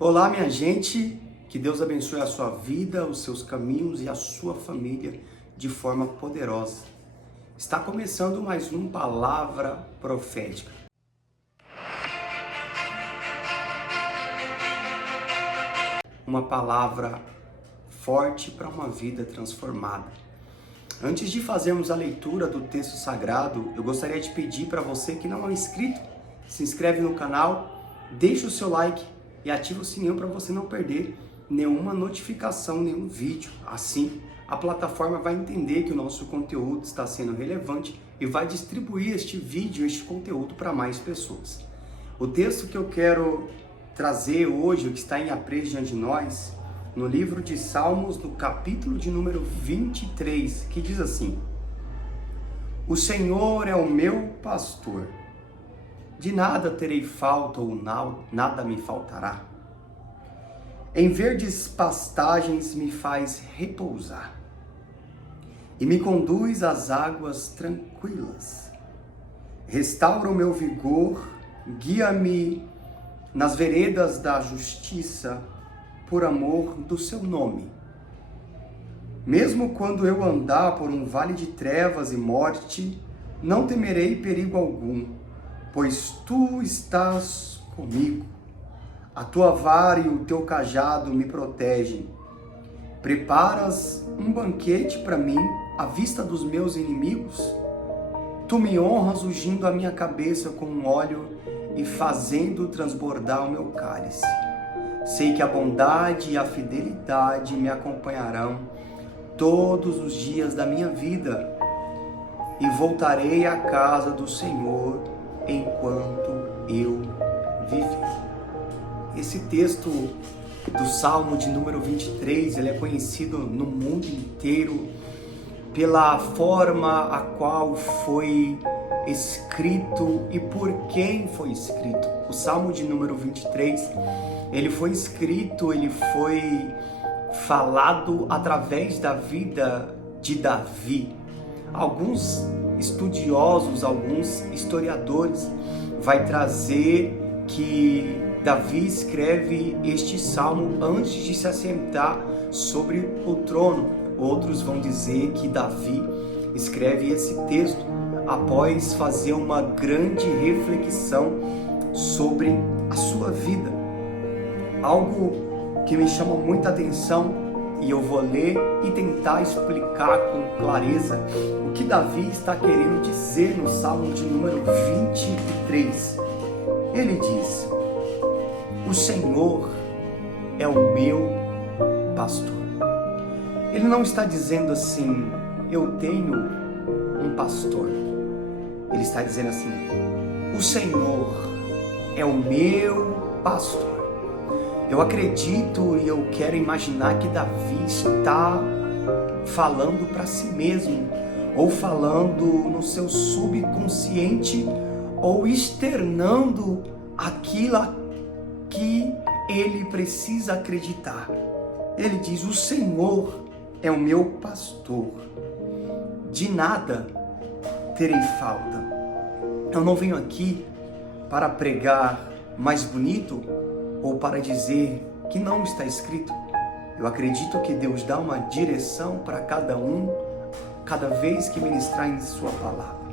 Olá, minha gente, que Deus abençoe a sua vida, os seus caminhos e a sua família de forma poderosa. Está começando mais uma palavra profética. Uma palavra forte para uma vida transformada. Antes de fazermos a leitura do texto sagrado, eu gostaria de pedir para você que não é inscrito, se inscreve no canal, deixa o seu like e ativa o sininho para você não perder nenhuma notificação, nenhum vídeo. Assim, a plataforma vai entender que o nosso conteúdo está sendo relevante e vai distribuir este vídeo, este conteúdo para mais pessoas. O texto que eu quero trazer hoje, o que está em apreço diante de nós, no livro de Salmos, no capítulo de número 23, que diz assim: O Senhor é o meu pastor, de nada terei falta ou nada me faltará. Em verdes pastagens me faz repousar e me conduz às águas tranquilas. Restaura o meu vigor, guia-me nas veredas da justiça, por amor do seu nome. Mesmo quando eu andar por um vale de trevas e morte, não temerei perigo algum, pois tu estás comigo. A tua vara e o teu cajado me protegem. Preparas um banquete para mim à vista dos meus inimigos. Tu me honras ungindo a minha cabeça com óleo e fazendo transbordar o meu cálice. Sei que a bondade e a fidelidade me acompanharão todos os dias da minha vida e voltarei à casa do Senhor enquanto eu viver. Esse texto do Salmo de número 23, ele é conhecido no mundo inteiro pela forma a qual foi escrito e por quem foi escrito. O Salmo de número 23, ele foi escrito, ele foi falado através da vida de Davi. Alguns estudiosos, alguns historiadores vai trazer que Davi escreve este salmo antes de se assentar sobre o trono. Outros vão dizer que Davi escreve esse texto após fazer uma grande reflexão sobre a sua vida. Algo que me chama muita atenção, e eu vou ler e tentar explicar com clareza o que Davi está querendo dizer no Salmo de número 23. Ele diz: O Senhor é o meu pastor. Ele não está dizendo assim, eu tenho um pastor. Ele está dizendo assim, o Senhor é o meu pastor. Eu acredito e eu quero imaginar que Davi está falando para si mesmo, ou falando no seu subconsciente, ou externando aquilo que ele precisa acreditar. Ele diz, o Senhor é o meu pastor, de nada terei falta. Eu não venho aqui para pregar mais bonito ou para dizer que não está escrito. Eu acredito que Deus dá uma direção para cada um, cada vez que ministrar em sua palavra.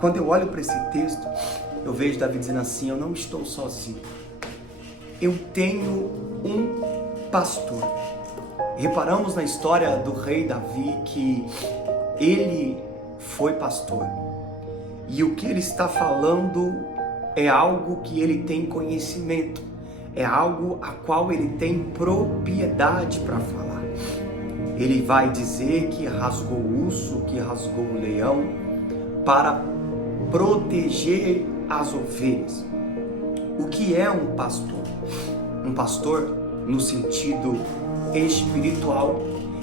Quando eu olho para esse texto, eu vejo Davi dizendo assim, eu não estou sozinho. Eu tenho um pastor. Reparamos na história do rei Davi que ele foi pastor. E o que ele está falando é algo que ele tem conhecimento. É algo a qual ele tem propriedade para falar. Ele vai dizer que rasgou o urso, que rasgou o leão, para proteger as ovelhas. O que é um pastor? Um pastor, no sentido espiritual,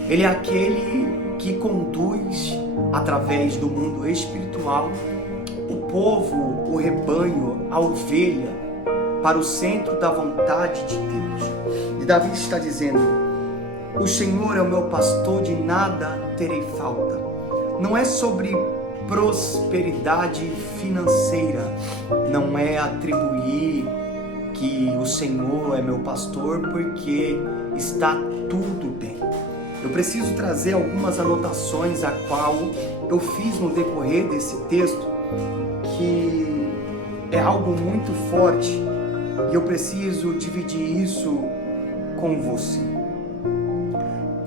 ele é aquele que conduz através do mundo espiritual o povo, o rebanho, a ovelha para o centro da vontade de Deus. E Davi está dizendo, o Senhor é o meu pastor, de nada terei falta. Não é sobre prosperidade financeira, não é atribuir que o Senhor é meu pastor porque está tudo bem. Eu preciso trazer algumas anotações a qual eu fiz no decorrer desse texto, que é algo muito forte e eu preciso dividir isso com você.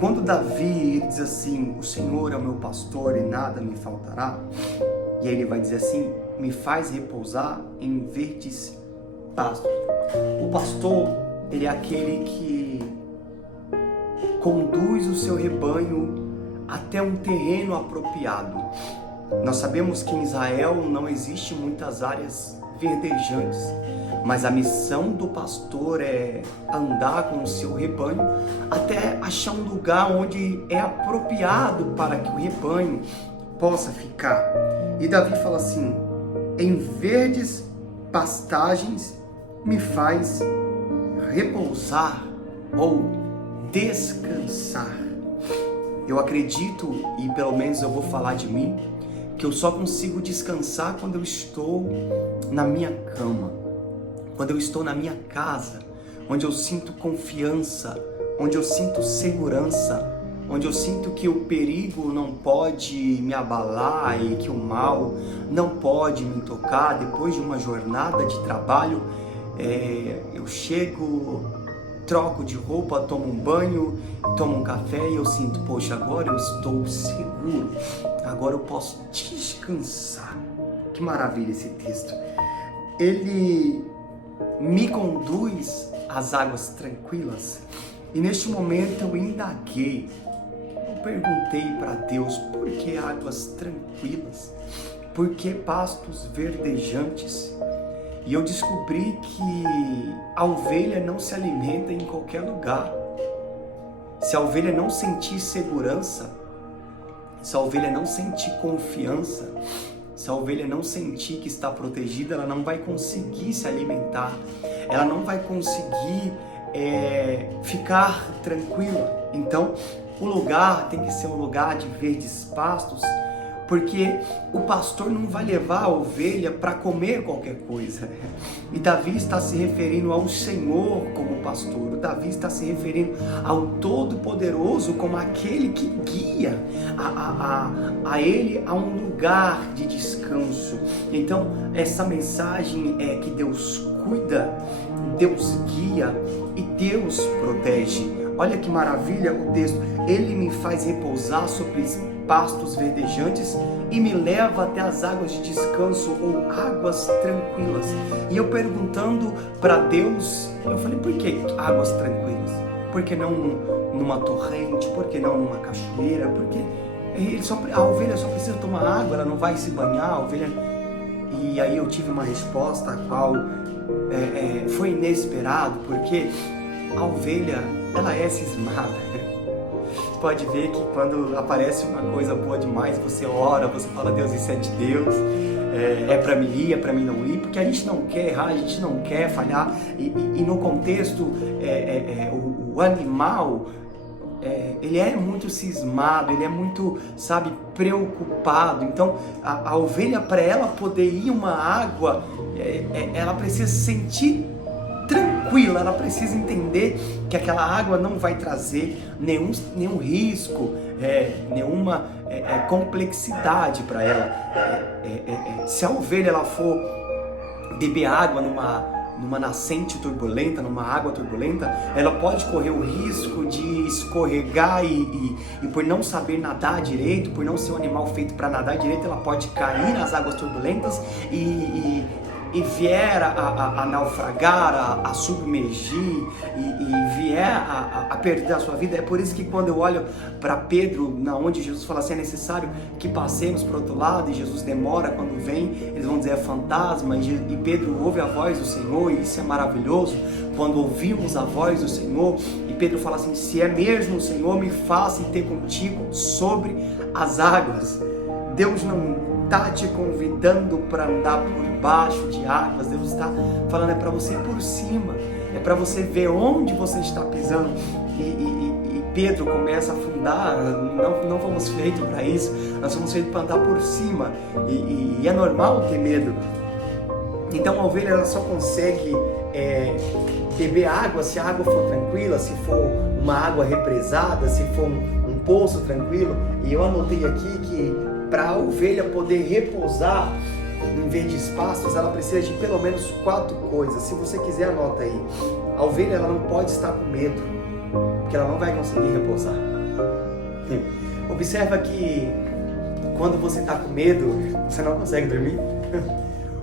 Quando Davi diz assim, o Senhor é o meu pastor e nada me faltará, e aí ele vai dizer assim, me faz repousar em verdes pastos. O pastor, ele é aquele que conduz o seu rebanho até um terreno apropriado. Nós sabemos que em Israel não existe muitas áreas verdejantes, mas a missão do pastor é andar com o seu rebanho até achar um lugar onde é apropriado para que o rebanho possa ficar. E Davi fala assim, em verdes pastagens me faz repousar ou descansar. Eu acredito, e pelo menos eu vou falar de mim, que eu só consigo descansar quando eu estou na minha cama, quando eu estou na minha casa, onde eu sinto confiança, onde eu sinto segurança, onde eu sinto que o perigo não pode me abalar e que o mal não pode me tocar. Depois de uma jornada de trabalho, eu chego, troco de roupa, tomo um banho, tomo um café e eu sinto, poxa, agora eu estou seguro, agora eu posso descansar. Que maravilha esse texto. Ele me conduz às águas tranquilas. E neste momento eu indaguei, eu perguntei para Deus, por que águas tranquilas? Por que pastos verdejantes? E eu descobri que a ovelha não se alimenta em qualquer lugar. Se a ovelha não sentir segurança, se a ovelha não sentir confiança, se a ovelha não sentir que está protegida, ela não vai conseguir se alimentar, ela não vai conseguir ficar tranquila. Então, o lugar tem que ser um lugar de verdes pastos, porque o pastor não vai levar a ovelha para comer qualquer coisa. E Davi está se referindo ao Senhor como pastor. Davi está se referindo ao Todo-Poderoso como aquele que guia a ele a um lugar de descanso. Então, essa mensagem é que Deus cuida, Deus guia e Deus protege. Olha que maravilha o texto. Ele me faz repousar sobre pastos verdejantes e me leva até as águas de descanso ou águas tranquilas. E eu perguntando para Deus, eu falei, por que águas tranquilas? Por que não numa torrente? Por que não numa cachoeira? Porque a ovelha só precisa tomar água, ela não vai se banhar, a ovelha... E aí eu tive uma resposta a qual foi inesperado, porque a ovelha, ela é cismada. Você pode ver que quando aparece uma coisa boa demais, você ora, você fala, Deus, isso é de Deus, é para mim ir, é para mim não ir, porque a gente não quer errar, a gente não quer falhar, e no contexto, o animal, ele é muito cismado, ele é muito, preocupado. Então, a ovelha, para ela poder ir uma água, ela precisa se sentir tranquila, ela precisa entender que aquela água não vai trazer nenhum risco, nenhuma complexidade para ela. Se a ovelha ela for beber água numa nascente turbulenta, numa água turbulenta, ela pode correr o risco de escorregar e por não saber nadar direito, por não ser um animal feito para nadar direito, ela pode cair nas águas turbulentas e vier a naufragar, a submergir e vier a perder a sua vida. É por isso que quando eu olho para Pedro, onde Jesus fala assim, é necessário que passemos para o outro lado, e Jesus demora, quando vem, eles vão dizer é fantasma, e Pedro ouve a voz do Senhor, e isso é maravilhoso, quando ouvimos a voz do Senhor, e Pedro fala assim, se é mesmo o Senhor, me faça ter contigo sobre as águas. Deus não está te convidando para andar por baixo de águas, Deus está falando, é para você ir por cima, é para você ver onde você está pisando. E Pedro começa a afundar, não fomos feitos para isso, nós fomos feitos para andar por cima, e é normal ter medo. Então a ovelha ela só consegue beber água, se a água for tranquila, se for uma água represada, se for um poço tranquilo. E eu anotei aqui que para a ovelha poder repousar em verdes pastos, ela precisa de pelo menos 4 coisas. Se você quiser, anota aí. A ovelha, ela não pode estar com medo, porque ela não vai conseguir repousar. Observa que quando você está com medo, você não consegue dormir.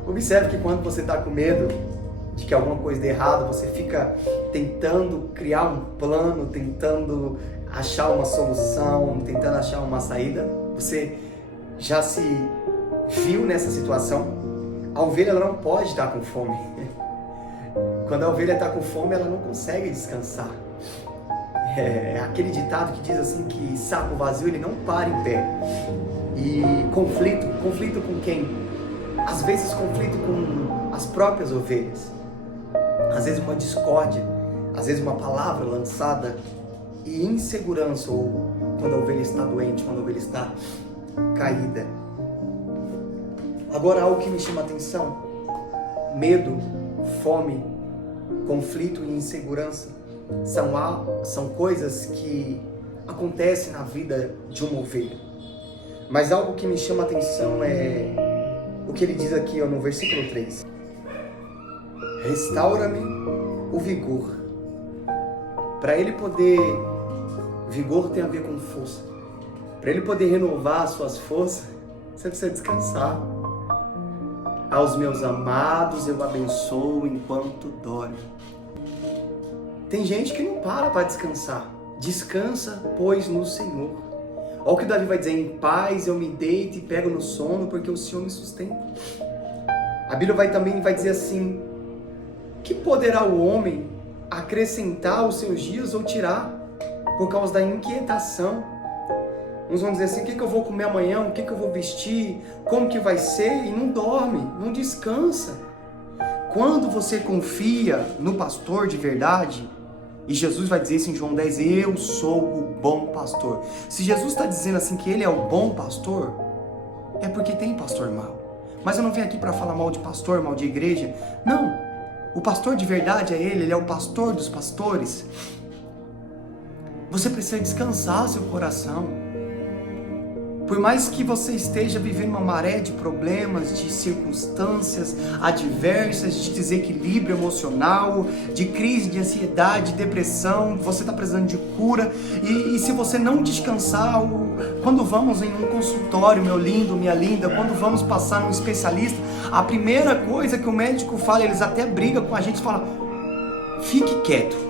Observe que quando você está com medo de que alguma coisa dê errado, você fica tentando criar um plano, tentando achar uma solução, tentando achar uma saída. Você já se viu nessa situação? A ovelha, ela não pode estar com fome. Quando a ovelha está com fome, ela não consegue descansar. É aquele ditado que diz assim que saco vazio, ele não para em pé. E conflito com quem? Às vezes conflito com as próprias ovelhas. Às vezes uma discórdia, às vezes uma palavra lançada e insegurança, ou quando a ovelha está doente, quando a ovelha está caída. Agora, algo que me chama a atenção: medo, fome, conflito e insegurança são coisas que acontecem na vida de uma ovelha. Mas algo que me chama a atenção é o que ele diz aqui no versículo 3. Restaura-me o vigor. Para ele poder... Vigor tem a ver com força. Para ele poder renovar as suas forças, você precisa descansar. Aos meus amados eu abençoo enquanto dorme. Tem gente que não para descansar. Descansa, pois, no Senhor. Olha o que Davi vai dizer: em paz eu me deito e pego no sono, porque o Senhor me sustenta. A Bíblia também vai dizer assim: que poderá o homem acrescentar aos seus dias ou tirar por causa da inquietação? Uns vão dizer assim: o que eu vou comer amanhã, o que eu vou vestir, como que vai ser? E não dorme, não descansa. Quando você confia no pastor de verdade, e Jesus vai dizer isso em João 10, eu sou o bom pastor. Se Jesus está dizendo assim que ele é o bom pastor, é porque tem pastor mau. Mas eu não venho aqui para falar mal de pastor, mal de igreja. Não, o pastor de verdade é ele é o pastor dos pastores. Você precisa descansar seu coração. Por mais que você esteja vivendo uma maré de problemas, de circunstâncias adversas, de desequilíbrio emocional, de crise de ansiedade, depressão, você está precisando de cura. E se você não descansar, quando vamos em um consultório, meu lindo, minha linda, quando vamos passar num especialista, a primeira coisa que o médico fala, eles até brigam com a gente, fala: fique quieto.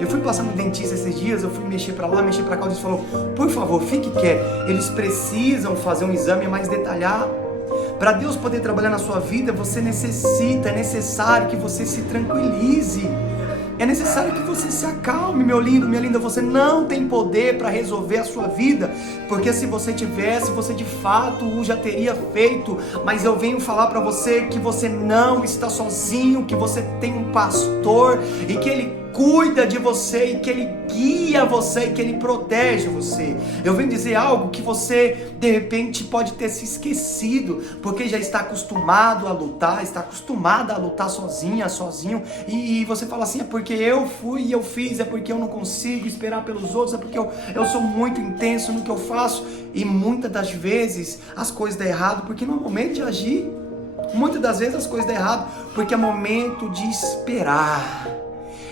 Eu fui passar no dentista esses dias, eu fui mexer pra lá, mexer pra cá, eles falou: por favor, fique quieto. Eles precisam fazer um exame mais detalhado. Para Deus poder trabalhar na sua vida, é necessário que você se tranquilize. É necessário que você se acalme, meu lindo, minha linda. Você não tem poder para resolver a sua vida, porque se você tivesse, você de fato o já teria feito. Mas eu venho falar para você que você não está sozinho, que você tem um pastor e que ele cuida de você e que ele guia você e que ele protege você. Eu venho dizer algo que você de repente pode ter se esquecido, porque já está acostumado a lutar, está acostumada a lutar sozinha, sozinho, e você fala assim: é porque eu fui e eu fiz, é porque eu não consigo esperar pelos outros, é porque eu sou muito intenso no que eu faço. E muitas das vezes as coisas dão errado porque não é momento de agir. Muitas das vezes as coisas dão errado porque é momento de esperar.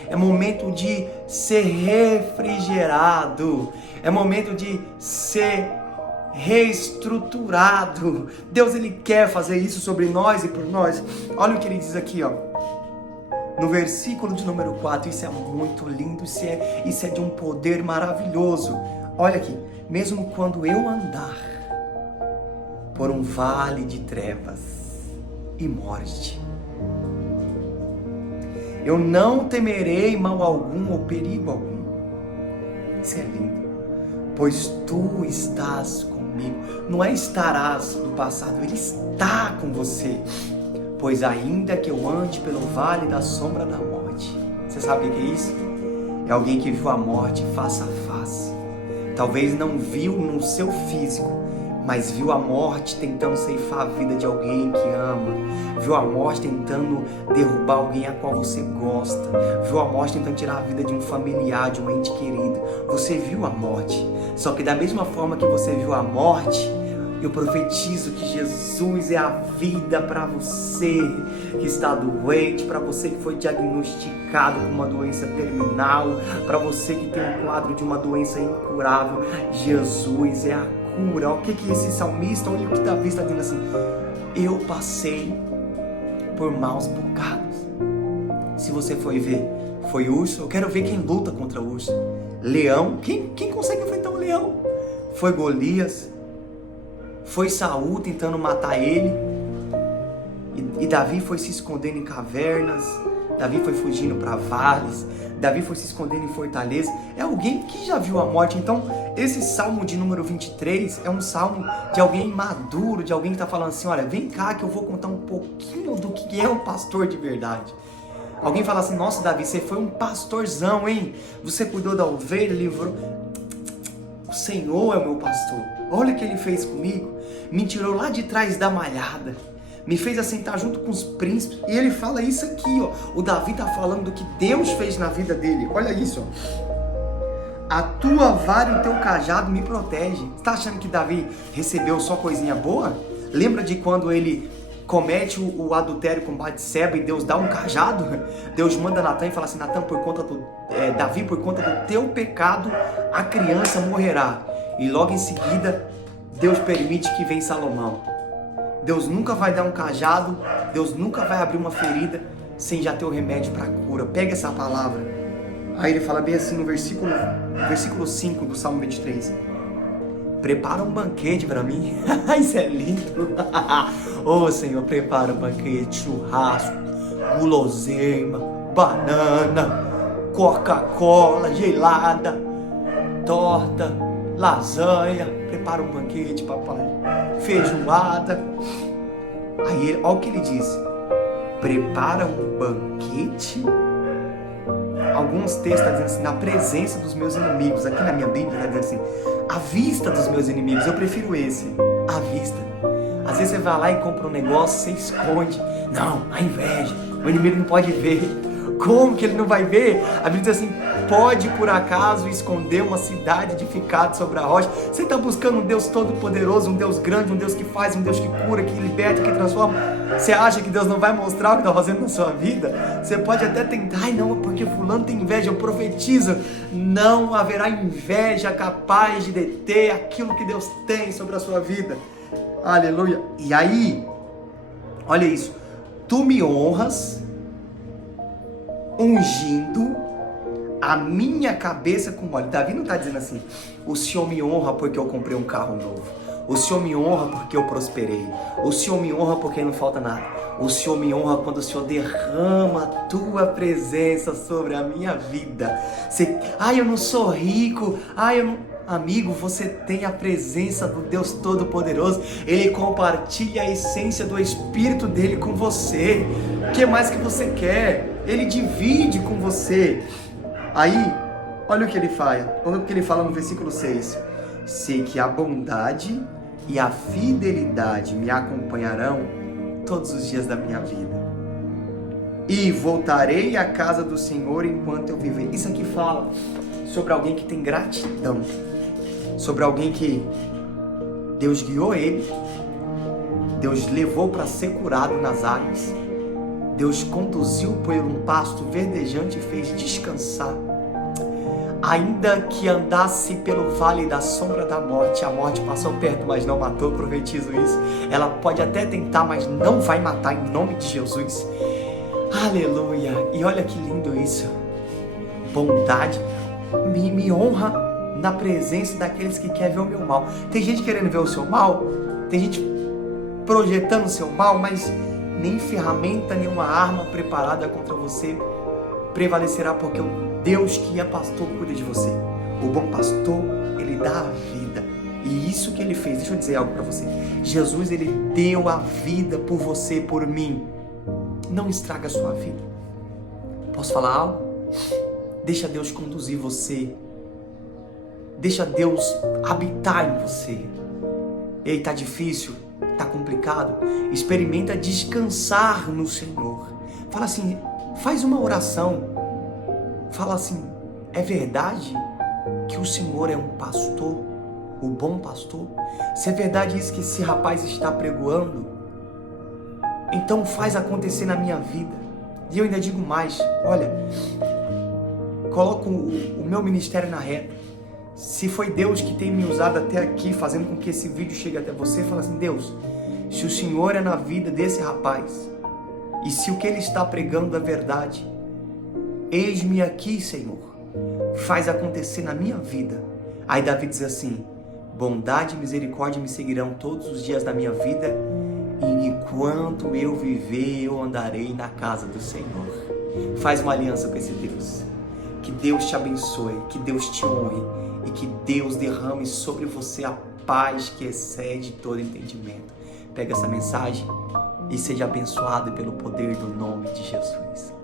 É momento de ser refrigerado. É momento de ser reestruturado. Deus, Ele quer fazer isso sobre nós e por nós. Olha o que Ele diz aqui, no versículo de número 4. Isso é muito lindo. Isso é de um poder maravilhoso. Olha aqui. Mesmo quando eu andar por um vale de trevas e morte, eu não temerei mal algum ou perigo algum. Isso é lindo. Pois tu estás comigo. Não é estarás do passado, ele está com você. Pois ainda que eu ande pelo vale da sombra da morte. Você sabe o que é isso? É alguém que viu a morte face a face. Talvez não viu no seu físico, mas viu a morte tentando ceifar a vida de alguém que ama, viu a morte tentando derrubar alguém a qual você gosta, viu a morte tentando tirar a vida de um familiar, de um ente querido. Você viu a morte, só que da mesma forma que você viu a morte, eu profetizo que Jesus é a vida para você que está doente, para você que foi diagnosticado com uma doença terminal, para você que tem um quadro de uma doença incurável. Jesus é a cura. O que esse salmista, olha o que Davi está dizendo assim: eu passei por maus bocados. Se você foi ver, foi urso. Eu quero ver quem luta contra o urso. Leão, quem consegue enfrentar um leão? Foi Golias. Foi Saul tentando matar ele, e Davi foi se escondendo em cavernas, Davi foi fugindo para vales, Davi foi se escondendo em fortaleza. É alguém que já viu a morte. Então esse salmo de número 23 é um salmo de alguém maduro, de alguém que está falando assim: olha, vem cá que eu vou contar um pouquinho do que é um pastor de verdade. Alguém fala assim: nossa, Davi, você foi um pastorzão, hein? Você cuidou da ovelha, livrou. O Senhor é o meu pastor. Olha o que ele fez comigo. Me tirou lá de trás da malhada, me fez assentar junto com os príncipes. E ele fala isso aqui, ó. O Davi está falando do que Deus fez na vida dele. Olha isso, ó. A tua vara e o teu cajado me protege. Você está achando que Davi recebeu só coisinha boa? Lembra de quando ele comete o adultério com Batseba e Deus dá um cajado? Deus manda Natan e fala assim: Natan, Davi, por conta do teu pecado, a criança morrerá. E logo em seguida, Deus permite que venha Salomão. Deus nunca vai dar um cajado, Deus nunca vai abrir uma ferida sem já ter o remédio para a cura. Pega essa palavra. Aí ele fala bem assim no versículo 5 do Salmo 23. Prepara um banquete para mim. Isso é lindo. Oh Senhor, prepara um banquete, churrasco, guloseima, banana, Coca-Cola gelada, torta, lasanha. Prepara um banquete, papai. Feijoada. Aí, olha o que ele diz: prepara um banquete. Alguns textos estão dizendo assim: na presença dos meus inimigos. Aqui na minha Bíblia está dizendo assim: à vista dos meus inimigos. Eu prefiro esse, à vista. Às vezes você vai lá e compra um negócio, você esconde. Não, a inveja. O inimigo não pode ver. Como que ele não vai ver? A Bíblia diz assim: pode por acaso esconder uma cidade edificada sobre a rocha? Você está buscando um Deus todo-poderoso, um Deus grande, um Deus que faz, um Deus que cura, que liberta, que transforma. Você acha que Deus não vai mostrar o que está fazendo na sua vida? Você pode até tentar: ai não, porque fulano tem inveja. Eu profetizo: não haverá inveja capaz de deter aquilo que Deus tem sobre a sua vida. Aleluia. E aí, olha isso: tu me honras ungindo a minha cabeça com óleo. Davi não está dizendo assim: o Senhor me honra porque eu comprei um carro novo, o Senhor me honra porque eu prosperei, o Senhor me honra porque não falta nada. O Senhor me honra quando o Senhor derrama a tua presença sobre a minha vida. Eu não sou rico, eu não... Amigo, você tem a presença do Deus Todo-Poderoso. Ele compartilha a essência do Espírito dele com você. O que mais que você quer? Ele divide com você. Aí, olha o que ele faz. Olha o que ele fala no versículo 6. Sei que a bondade e a fidelidade me acompanharão todos os dias da minha vida. E voltarei à casa do Senhor enquanto eu viver. Isso aqui fala sobre alguém que tem gratidão. Sobre alguém que Deus guiou ele, Deus levou para ser curado nas águas, Deus conduziu por um pasto verdejante e fez descansar. Ainda que andasse pelo vale da sombra da morte, a morte passou perto, mas não matou. Eu profetizo isso. Ela pode até tentar, mas não vai matar, em nome de Jesus. Aleluia. E olha que lindo isso. Bondade me honra na presença daqueles que querem ver o meu mal. Tem gente querendo ver o seu mal, tem gente projetando o seu mal, mas nem ferramenta, nenhuma arma preparada contra você prevalecerá, porque o Deus que é pastor cuida de você. O bom pastor, ele dá a vida. E isso que ele fez, deixa eu dizer algo para você. Jesus, ele deu a vida por você, por mim. Não estraga a sua vida. Posso falar algo? Deixa Deus conduzir você. Deixa Deus habitar em você. Ei, tá difícil? Tá complicado? Experimenta descansar no Senhor. Fala assim, faz uma oração. Fala assim, é verdade que o Senhor é um pastor, o bom pastor? Se é verdade isso que esse rapaz está pregoando, então faz acontecer na minha vida. E eu ainda digo mais, olha, coloco o meu ministério na reta. Se foi Deus que tem me usado até aqui, fazendo com que esse vídeo chegue até você, fala assim, Deus, se o Senhor é na vida desse rapaz, e se o que ele está pregando é verdade, eis-me aqui, Senhor, faz acontecer na minha vida. Aí Davi diz assim, bondade e misericórdia me seguirão todos os dias da minha vida, e enquanto eu viver, eu andarei na casa do Senhor. Faz uma aliança com esse Deus. Que Deus te abençoe, que Deus te honre, e que Deus derrame sobre você a paz que excede todo entendimento. Pega essa mensagem e seja abençoado pelo poder do nome de Jesus.